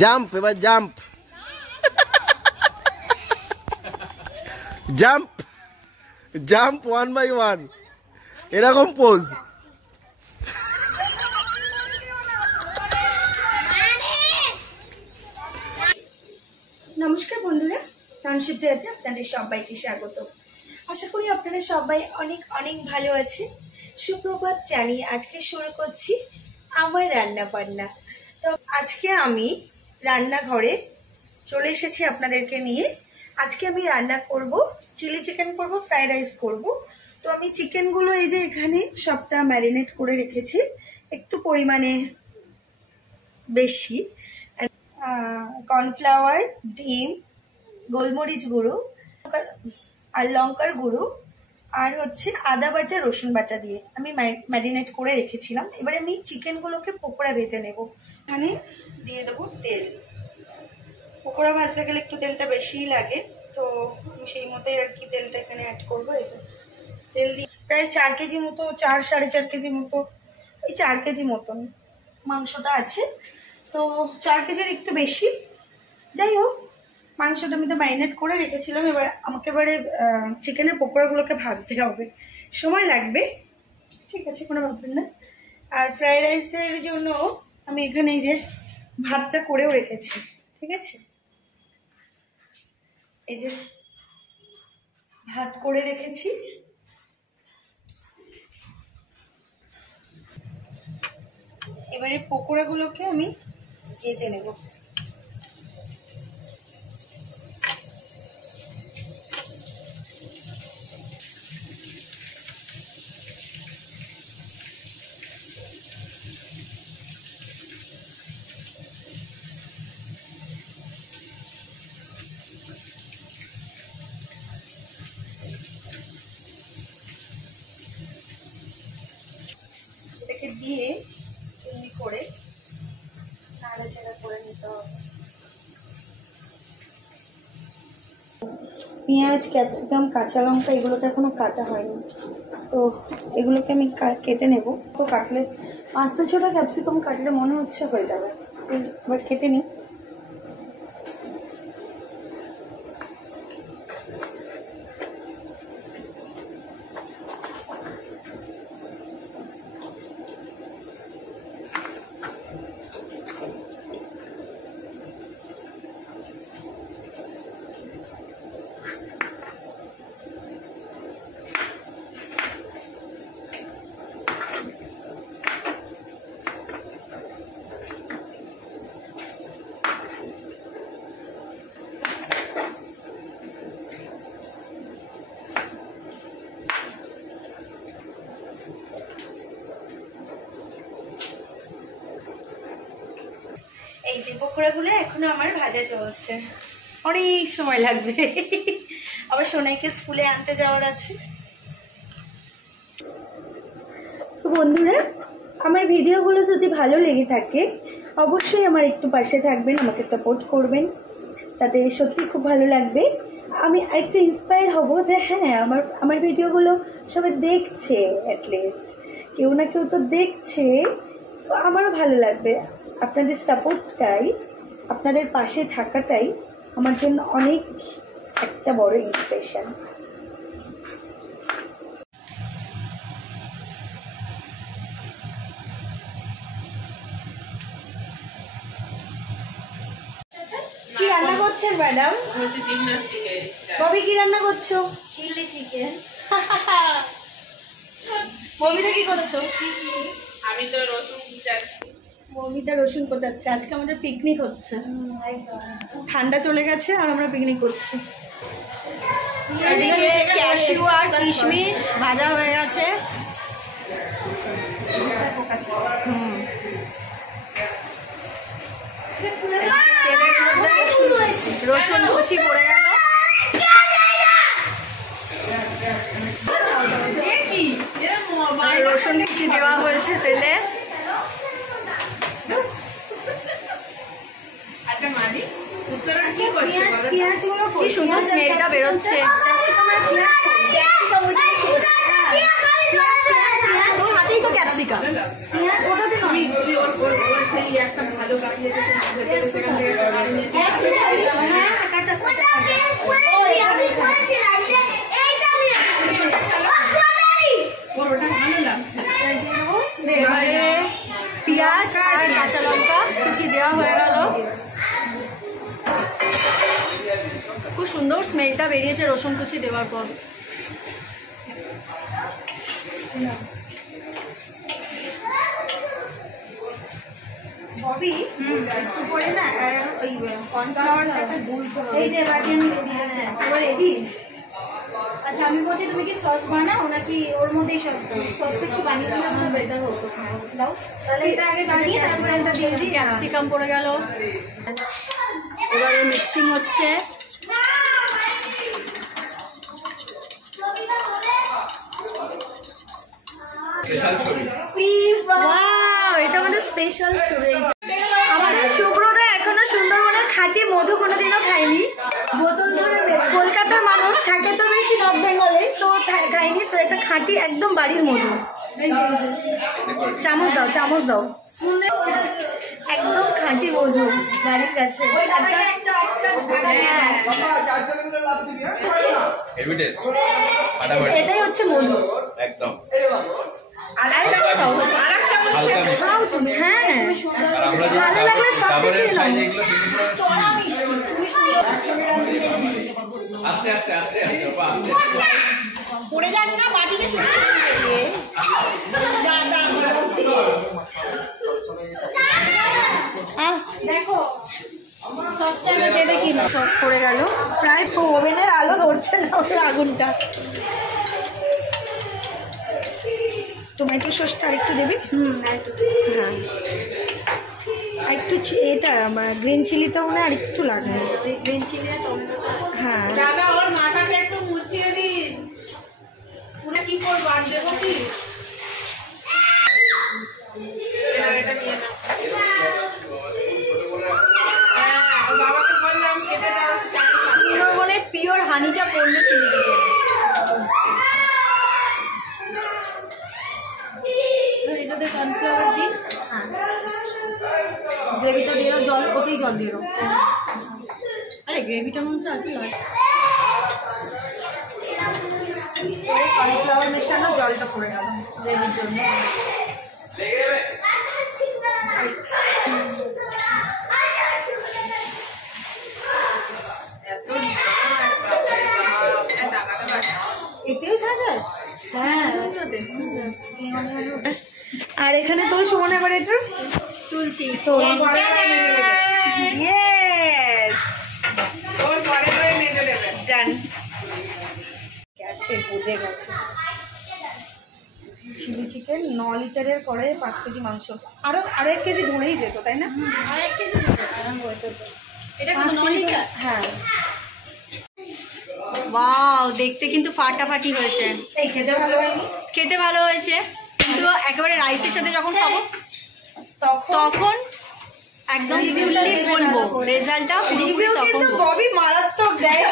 Jump, এবার jump jump jump 1 by 1 এরকম pose. নমস্কার বন্ধুরা, টাউনশিপ জেলাতে আপনাদের সবাইকে স্বাগত। আশা করি আপনারা সবাই অনেক অনেক ভালো আছেন। সুপ্রভাত জানিয়ে আজকে শুরু করছি আমার রান্না বান্না। তো আজকে আমি রান্নাঘরে চলে এসেছি আপনাদেরকে নিয়ে। আজকে আমি রান্না করব, চিলি চিকেন করব, ফ্রাইড রাইস করব। তো আমি চিকেনগুলো এই যে এখানে সবটা ম্যারিনেট করে রেখেছি, একটু পরিমাণে বেশি। কর্নফ্লাওয়ার, ডিম, গোলমরিচ গুঁড়ো আর লঙ্কার গুঁড়ো আর হচ্ছে আদা বাটা, রসুন বাটা দিয়ে আমি ম্যারিনেট করে রেখেছিলাম। এবারে আমি চিকেনগুলোকে পকোড়া ভেজে নেব। এখানে দিয়ে দেবো তেল। পকোড়া ভাজতে গেলে একটু তেলটা বেশিই লাগে, তো আমি সেই মতোই আর কি তেলটা এখানে অ্যাড করবো। এই যে তেল দিয়ে প্রায় 4 কেজি মতো, 4-4.5 কেজি মতো, এই 4 কেজি মতন মাংসটা আছে। তো 4 কেজির একটু বেশি। যাই হোক, মাংসটা আমি তো ম্যারিনেট করে রেখেছিলাম। আমাকে এবারে চিকেনের পকোড়াগুলোকে ভাজতে হবে, সময় লাগবে, ঠিক আছে, কোনো ব্যাপার না। আর ফ্রাইড রাইসের জন্য আমি এখানে এই যে ভাতটা করেও রেখেছি, ঠিক আছে। এই যে ভাত করে রেখেছি। এবারে পকোড়াগুলোকে আমি ভেজে নেব। এটাকে দিয়ে এমনি করে নাড়াচাড়া করে নিতে হবে। পেঁয়াজ, ক্যাপসিকাম, কাঁচা লঙ্কা এগুলোকে এখনো কাটা হয়নি, তো এগুলোকে আমি কেটে নেব। তো কাটলে 5টা-6টা ক্যাপসিকাম কাটলে মনে হচ্ছে হয়ে যাবে, এবার কেটে নিই। এই যে পকোড়াগুলো এখনো আমার ভাজা চলছে, অনেক সময় লাগবে, আবার সোনাইকে স্কুলে আনতে যাওয়ার আছে। তো বন্ধুরা, আমার ভিডিওগুলো যদি ভালো লেগে থাকে অবশ্যই আমার একটু পাশে থাকবেন, আমাকে সাপোর্ট করবেন, তাতে সত্যি খুব ভালো লাগবে। আমি একটু ইন্সপায়ার হব যে হ্যাঁ, আমার ভিডিওগুলো সবাই দেখছে, অ্যাটলিস্ট কেউ না কেউ তো দেখছে, তো আমারও ভালো লাগবে। আপনাদের সাপোর্টটাই, আপনাদের পাশে থাকাটাই আমার জন্য অনেক একটা বড় ইন্সপিরেশন। কি রান্না করছেন ম্যাডাম? ববি কি রান্না করছো? Chilli chicken. ববিতা কি করছো? আমি তো রসুন কুচাচ্ছি। ববিতা রসুন কোচাচ্ছে। আজকে আমাদের পিকনিক হচ্ছে, ঠান্ডা চলে গেছে আর আমরা পিকনিক করছি। এদিকে ক্যাশিউ আর কিশমিশ ভাজা হয়ে গেছে। রসুন কুচি পড়ে গেল। রসুন কুচি দেওয়া হয়েছে তেলে। আচ্ছা মালি, উত্তরাঞ্চল পেঁয়াজগুলো কি সুন্দর স্মেলটা বেরোচ্ছে। ওর হাতেই তো ক্যাপসিকাম। পেঁয়াজ ওটাতে নয়, একটা ভালো কাটলে সেখান থেকে ওটা ভালো লাগছে। এবারে পেঁয়াজ আর কাঁচা লঙ্কা কুচি দেওয়া হয়ে গেল। খুব সুন্দর স্মেলটা বেরিয়েছে রসুন কুচি দেওয়ার পর। ববি একটু করে না ওই কর্নফ্লাওয়ারটাকে গুলতে হবে। এই যে বাটি আমি দিয়ে এবার রেডি। আচ্ছা আমি বলছি তুমি কি সস বানাও নাকি ওর মধ্যেই সব দাও? সসটা একটু বানিয়ে দিলে আমার বেটার হতো। দাও তাহলে এটা আগে বানিয়ে ক্যাপসিকামটা দিয়ে দিই। ক্যাপসিকাম পড়ে গেল। এবারে মিক্সিং হচ্ছে। ওয়াও, এটা আমাদের স্পেশাল ছবি। আমাদের সুব্রতা এখনো সুন্দরবনের খাঁটি মধু কোনোদিনও খায়নি। বোতল ধরে কলকাতার মানুষ থাকে তো বেশি নর্থ বেঙ্গলে, তো খায়নি। তো এটা খাঁটি একদম বাড়ির মধু। চামচ দাও, চামচ দাও। একদম খাঁটি মধু বাড়ির কাছে। এটাই হচ্ছে মধু একদম। আরেকটা খাও, খাও তুমি। হ্যাঁ ভালো লাগলে সব দিয়ে নাও। আস্তে আস্তে আস্তে আস্তে পড়ে যাস না বাটিতে। দেখো সসটা দেবে কি না। সস পড়ে গেল, প্রায় ওভেনের আলো ধরছে না ওর আগুনটা। টমেটো সসটা আরেকটু দেবে। হ্যাঁ একটু এটা গ্রিন চিলিটা মনে হয় আরেকটু লাগবে। গ্রিন চিলি আর টমেটোটা। হ্যাঁ দাদা ওর মাথাটা একটু মুছিয়ে দিন। ওরা কি করবো আর দেবো কি? এটা নিয়ে নাও। হ্যাঁ, ওর বাবাকে বললাম খেতে দাও, চাল খাবে। সুন্দরবনের পিওর হানিটা পড়লো চিলি দিয়ে। এটাতে কর্নফ্লাওয়ার দিই। গ্রেভিটা দিয়ে দাও, জল ওতেই জল দিয়ে দাও। আরে গ্রেভিটা মনে হচ্ছে আর কি লাগে। কর্নফ্লাওয়ার মেশানো জলটা পড়ে গেল গ্রেভির জন্য। এত ঝাল, বাবা, টাকাটা বাঁচা। এতেও ঝাঁঝ হয়। হ্যাঁ আর এখানে তোর সুমন এবার এটা তুলছি তো পরে ইয়েস ওর পরে করে মেজে দেবেন। ডান। গেছে, বুঝে গেছে। চিলি চিকেন 9 লিটারের কড়াইয়ে 5 কেজি মাংস। আরো 1 কেজি ধরেই যেত, তাই না? আর এক কেজি আরাম হয়েছে। এটা 5 কিন্তু 9 লিটার। হ্যাঁ ওয়াও দেখতে কিন্তু ফাটাফাটি হয়েছে। এই খেতে ভালো হয়নি খেতে ভালো হয়েছে, কিন্তু একেবারে রাইসের সাথে যখন খাবো তখন তখন একদম ফুললি বলবো রেজাল্টটা রিভিউ কিন্তু ববি মারাত্মক দেয়।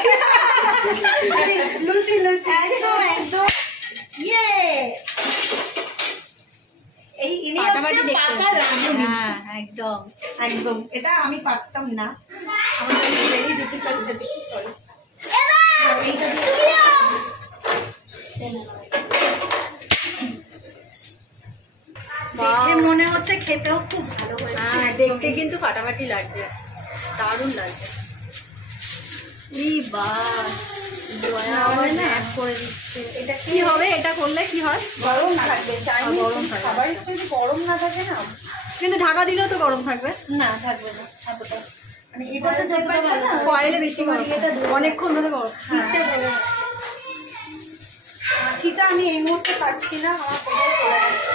লুচি লুচি একদম একদম ইয়ে। এই ইনি হচ্ছে পাকা রাঁধুনি। হ্যাঁ একদম একদম, এটা আমি পারতাম না। আমার ভেরি ডিফিকাল্ট। দেখি সরি দেখে মনে হচ্ছে খেতেও খুব ভালো হয়েছে। হ্যাঁ দেখতে কিন্তু ফাটাফাটি লাগছে, দারুণ লাগছে। করে দিচ্ছে। এটা কি হবে, এটা করলে কি হয়? গরম থাকবে। চাইনিজ গরম থাকবে। খাবার একটু যদি গরম না থাকে না, কিন্তু ঢাকা দিলেও তো গরম থাকবে। না থাকবে না এতটা। মানে এটাতে যতটা ভালো না, ফয়েলে বেশি গরম, এটা অনেকক্ষণ ধরে গরম। মাছিটা আমি এই মুহূর্তে পাচ্ছি না, আমার কোথায় চলে গেছে,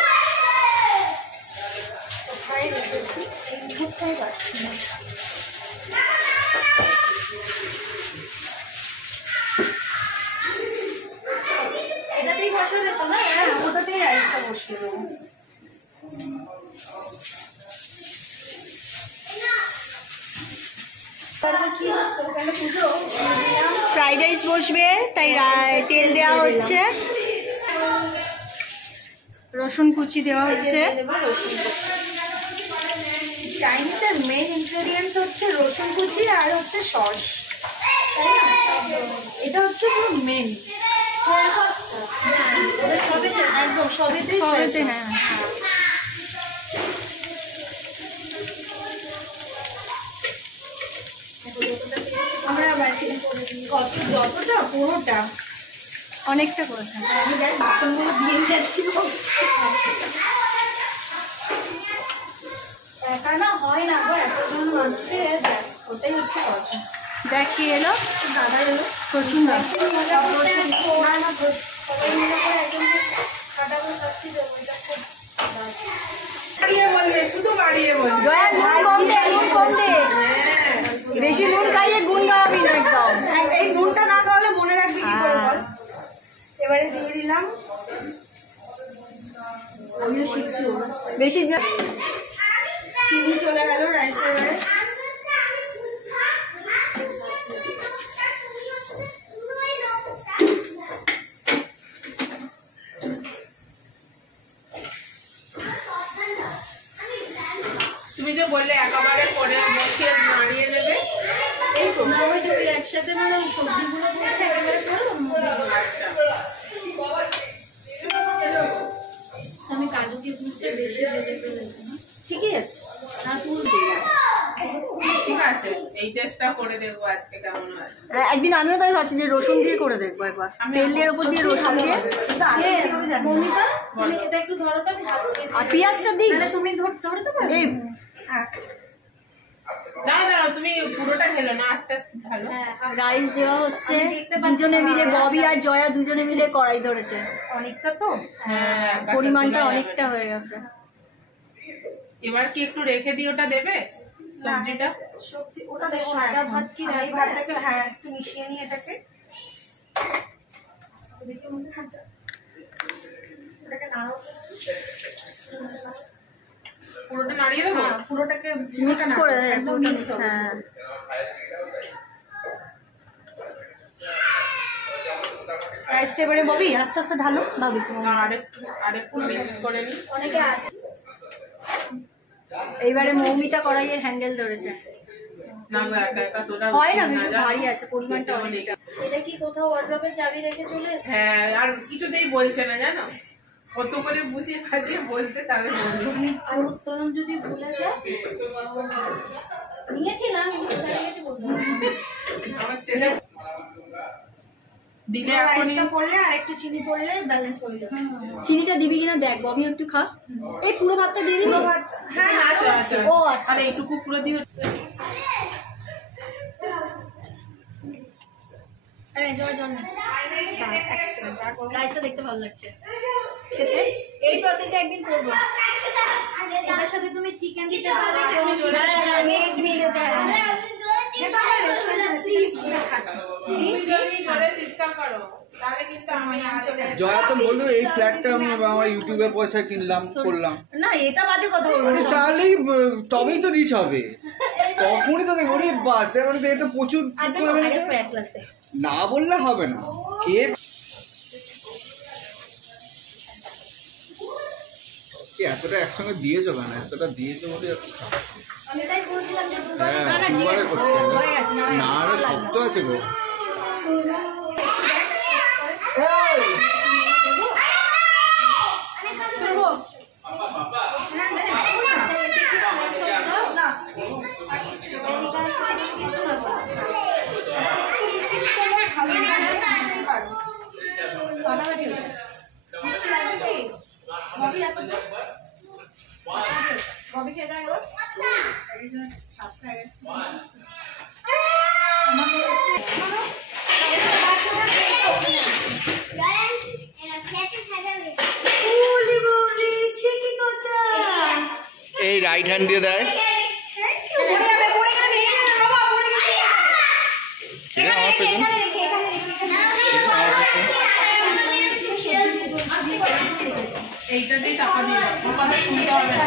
কোথায় রেখেছি এই মুহূর্তে পাচ্ছি না। এটাতেই বসাবে তো না? হ্যাঁ ওটাতেই রাইসটা বসিয়ে দেবো। কি হচ্ছে ওখানে? ফ্রাইড রাইস বসবে, তাই তেল দেওয়া হচ্ছে, রসুন কুচি দেওয়া হচ্ছে। চাইনিজের মেন ইনগ্রেডিয়েন্টস হচ্ছে রসুন কুচি আর হচ্ছে সস, এটা হচ্ছে পুরো মেন। একদম সবেতেই হ্যাঁ আমরা যতটা পুরোটা অনেকটা করেছে। আমি যাই বাসনগুলো দিয়ে যাচ্ছি, একা না হয় না গো, এতজন মানুষের ওটাই হচ্ছে কথা। দেখ কি এলো, দাদা এলো, খুব সুন্দর। না না সবাই মিলে করে একদম কাটাবো সত্যি বাড়িয়ে বলবে, শুধু বাড়িয়ে বলবে। জয়া নুন কম দে, নুন কম দে, বেশি নুন খাইয়ে গুণ গাওয়াবি না একদম। এই নুনটা না খাওয়ালে মনে রাখবি কি করে বল। এবারে দিয়ে দিলাম, আমিও শিখছি, বেশি চিনি চলে গেল রাইসে। এবারে তুমি যে বললে একেবারে করে বসিয়ে নাড়িয়ে নেবে, এই তো যদি একসাথে মানে সবজিগুলো দিয়েছে একেবারে আমি কাজু কিশমিশটা বেশি ভেজে ফেলেছি। ঠিকই আছে, ঠিক আছে। এই টেস্টটা করে দেখবো আজকে কেমন হয়। একদিন আমিও তাই ভাবছি যে রসুন দিয়ে করে দেখবো একবার, তেল দিয়ে ওপর দিয়ে রসুন দিয়ে। এটা একটু ধরো তো, আর পেঁয়াজটা দিই, তুমি ধরতে পারবে। এই দাঁড়াও, তুমি পুরোটা ঢেলো না, আস্তে আস্তে ঢালো। রাইস দেওয়া হচ্ছে, দুজনে মিলে ববি আর জয়া দুজনে মিলে কড়াই ধরেছে। অনেকটা তো, হ্যাঁ, পরিমাণটা অনেকটা হয়ে গেছে। এবার কি একটু রেখে দিই, ওটা দেবে সবজিটা? সবজি ওটা দেবো না এখন। আমি এই ভাতটাকে হ্যাঁ একটু মিশিয়ে নিই এটাকে। এটাকে নাড়াও, পুরোটা নাড়িয়ে দেবো? পুরোটাকে মিক্স করে একদম মিক্স হবে। হ্যাঁ রাইসটা এবারে ববি আস্তে আস্তে ঢালো, দাও দেখো। না, আরেকটু মিক্স করে নিই। অনেকে আছে এইবারে মৌমিতা কড়াইয়ের হ্যান্ডেল ধরেছে। না গো, একা একা তোরা হয় না, উঠিয়ে কিছু যা। ভারী আছে, পরিমাণটা অনেক। সেটা কি কোথাও ওয়ার্ড্রপে চাবি রেখে চলে এসেছে? হ্যাঁ, আর কিছুতেই বলছে না জানো, কত করে বুঝিয়ে ফাজিয়ে বলতে, তবে বলবো। আর উত্তরণ যদি ভুলে যায়, নিয়েছিলাম কিন্তু কোথায় গেছে বলতে পারবো না। আমার ছেলে দিলে রাইসটা পড়লে আর একটু চিনি পড়লে ব্যালেন্স হয়ে যাবে। চিনিটা দিবি কিনা দেখ, ববি একটু খা। এই পুরো ভাতটা দিয়ে দিবি? হ্যাঁ আচ্ছা আচ্ছা, ও আচ্ছা, আর এইটুকু পুরো দিয়ে আরে জয় জল না, রাইসটা দেখতে ভালো লাগছে খেতে। এই প্রসেসে একদিন করবো। এটার সাথে তুমি চিকেন দিতে পারো। হ্যাঁ হ্যাঁ, মিক্স মিক্স। যেটা আমরা রেস্টুরেন্টে রেসিপি খেয়ে থাকি। তুমি যদি করে চিৎকার করো, তাহলে কিন্তু আমি চলে জয়া তো বললো এই ফ্ল্যাটটা আমি আমার ইউটিউবের পয়সা কিনলাম করলাম, না এটা বাজে কথা বলবো না। তাহলেই তবেই তো রিচ হবে, তখনই তো দেখো রে বাস। মানে এটা প্রচুর না বললে হবে না। কে এতটা একসঙ্গে দিয়েছো কেন? এতটা দিয়েছো বলে হ্যাঁ, দুবারে করতে হবে। না আরে শক্ত আছে গো। ববি খেয়ে দেয় এবার এই রাইট হ্যান্ড দিয়ে দেয়, আমার পেছনে এইটা দিয়ে টাকা দিয়ে দাও, ওর কথা শুনতে হবে না।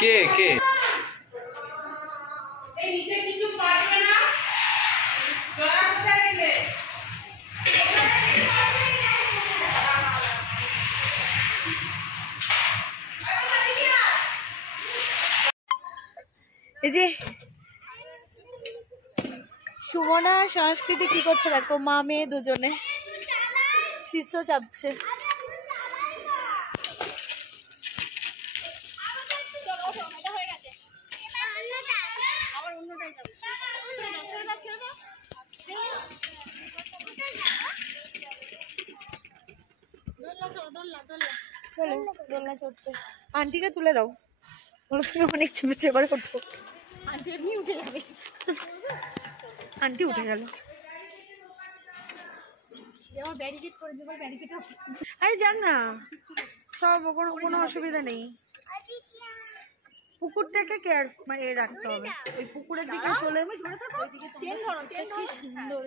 কে কে এই নিচে কিছু পারবে না, জয়া কোথায় গেলে? এই যে সুমনা সংস্কৃতি কি করছে দেখো, মা মেয়ে দুজনে শীর্ষ চাপছে। চলো দোলনা চড়তে। আন্টিকে তুলে দাও, ওরা তুমি অনেক চেপে চেপে করতো। আন্টি এমনি উঠে যাবে। আন্টি উঠে গেল। আরে যান না, সব কোনো অসুবিধা নেই। পুকুরটাকে কেয়ার মানে রাখতে হবে, ওই পুকুরের দিকে চলে সুন্দর।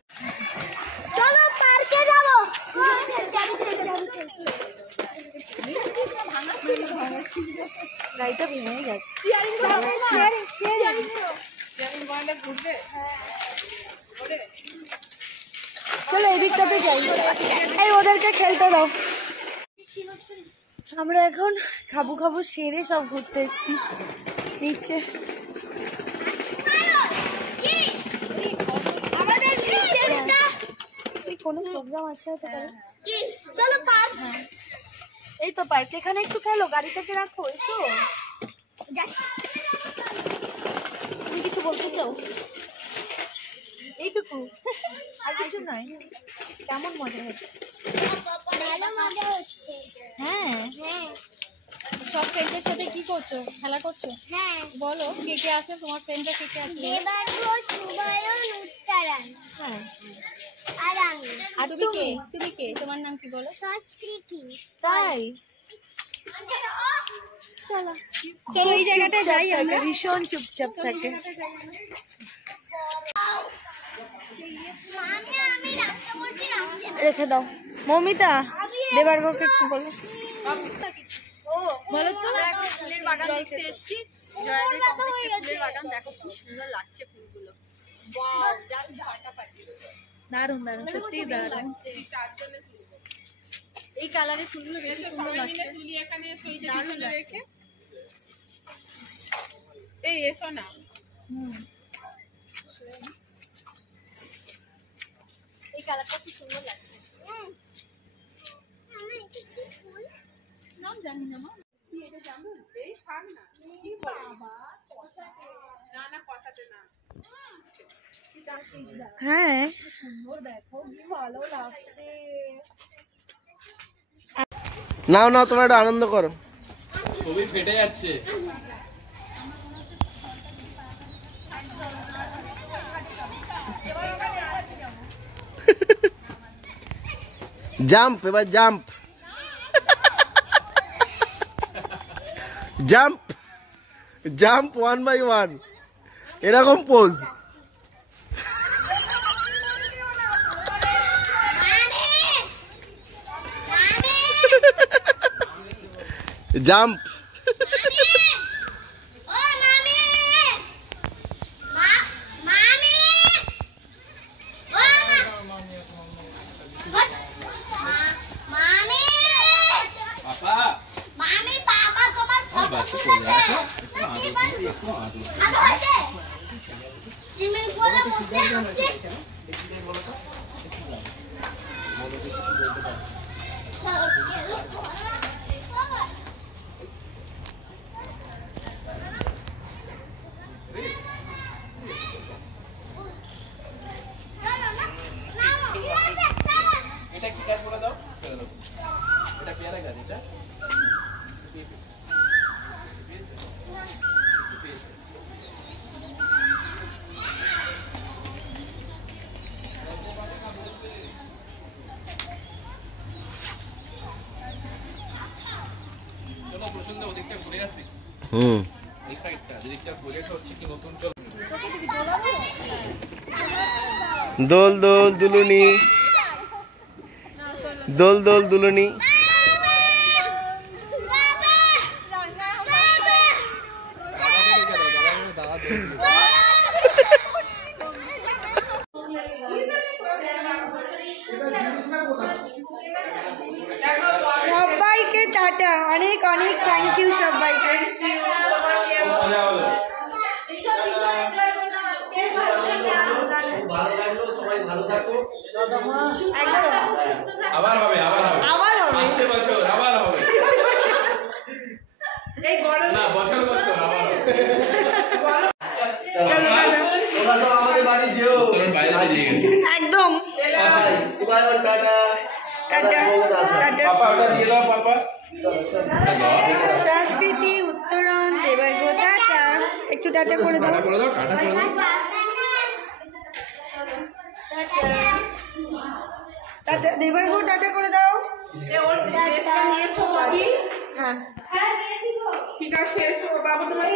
চলো পার্কে যাবো। গাড়িটা ভেঙে গেছে। চলো এদিকটাতে যাই, এই ওদেরকে খেলতে দাও। আমরা এখন খাবো খাবো সেরে সব ঘুরতে এসছি নিচে। কোনো প্রোগ্রাম আছে হতে পারে। চলো পার্ক। এই তো পার্ক, এখানে একটু খেলো, গাড়িটাকে রাখো। এসো, তুমি কিছু বলতে চাও? এইটুকু, আর কিছু নয়। কেমন মজা হচ্ছে? ভালো মজা হচ্ছে। হ্যাঁ, সব ফ্রেন্ডের সাথে কি করছো? খেলা করছো? হ্যাঁ, বলো কে কে আছে তোমার ফ্রেন্ডরা, কে কে আছে? দেবাংশ, সুবায়ন, উত্তরায়ণ। হ্যাঁ, আর আমি। আর তুমি কে? তুমি কে? তোমার নাম কি বলো? সংস্কৃতি। তাই চলো চলো এই জায়গাটা যাই। আমরা ভীষণ চুপচাপ থাকে। আমি রাস্তা বলছি, রাখছি না। রেখে দাও। মমিতা, দেবার্গকে একটু বলো। বলো তো। ফুলের বাগান দেখতে এসেছি, জয়াদের কমপ্লেক্সে ফুলের বাগান। দেখো কি সুন্দর লাগছে ফুলগুলো, ওয়াও, জাস্ট ফাটাফাটি। দারুণ দারুণ, সত্যি দারুণ। এই কালারের ফুলগুলো বেশি সুন্দর লাগছে। তুলি এখানে এসে এই যে পিছনে রেখে, এই এসো না। এই কালারটা কি সুন্দর লাগছে। নাম জানি না মা, কি এটা জানো? এই থাক না, কি বাবা কষাতে না, না কষাতে না। হ্যাঁ, নাও নাও, তোমরা একটু আনন্দ করো। ছবি ফেটে যাচ্ছে। জাম্প, এবার জাম্প। জাম্প জাম্প 1 by 1, এরকম পোজ। জাম্প। সুইমিং পুলের মধ্যে আছে। এটা কি গাছ বলে দাও, এটা পেয়ারা গাছ। এটা চলো প্রচন্ড ওদিকটা ঘুরে আসি। এই সাইডটা যেদিকটা প্রজেক্ট হচ্ছে কি নতুন, চলো। দোল দোল দুলুনি, দোল দোল দুলুনি। সবাইকে টাটা, অনেক অনেক থ্যাংক ইউ সবাইকে। আবার হবে আসছে বছর আবার হবে এই গরম না বছর বছর আবার হবে চলো টাটা। তোমরা সব আমাদের বাড়ি যেও। তোর বাইরে বেরিয়ে গেছে একদম সবাই টাটা। Tata tata. পাপা ওটা দিয়ে দাও পাপা সংস্কৃতি, উত্তরণ, দেবার্ঘ্য, টাটা। একটু টাটা করে দাও। টাটা করে দাও টাটা করে দাও টাটা দেবার্ঘ্য, টাটা করে দাও। এ ওর ড্রেসটা নিয়েছো ভাবি? হ্যাঁ ঠিক আছে এসো বাবু তোমার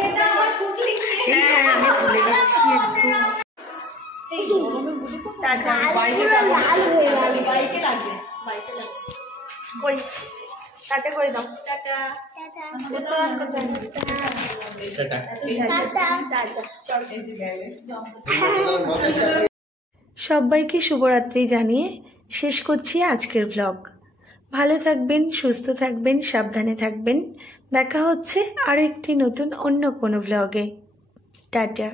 হ্যাঁ আমি ভুলে গেছি একটু। টাটা। কই টাটা করে দাও। উত্তরণ কোথায়? সবাইকে শুভরাত্রি জানিয়ে শেষ করছি আজকের ভ্লগ। ভালো থাকবেন, সুস্থ থাকবেন, সাবধানে থাকবেন। দেখা হচ্ছে আরও একটি নতুন অন্য কোনো ভ্লগে। টাটা।